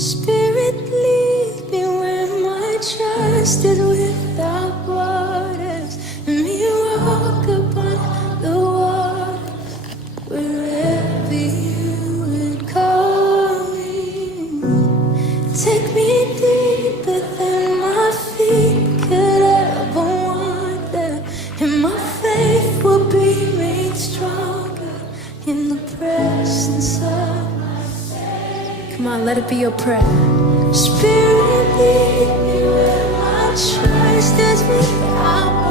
Spirit, lead me where my trust is without waters. Let me walk upon the water wherever you would call me. Take me deeper than my feet could ever wander, and my faith will be made stronger in the presence of. Come on, let it be your prayer. Spirit, lead me where my trust is without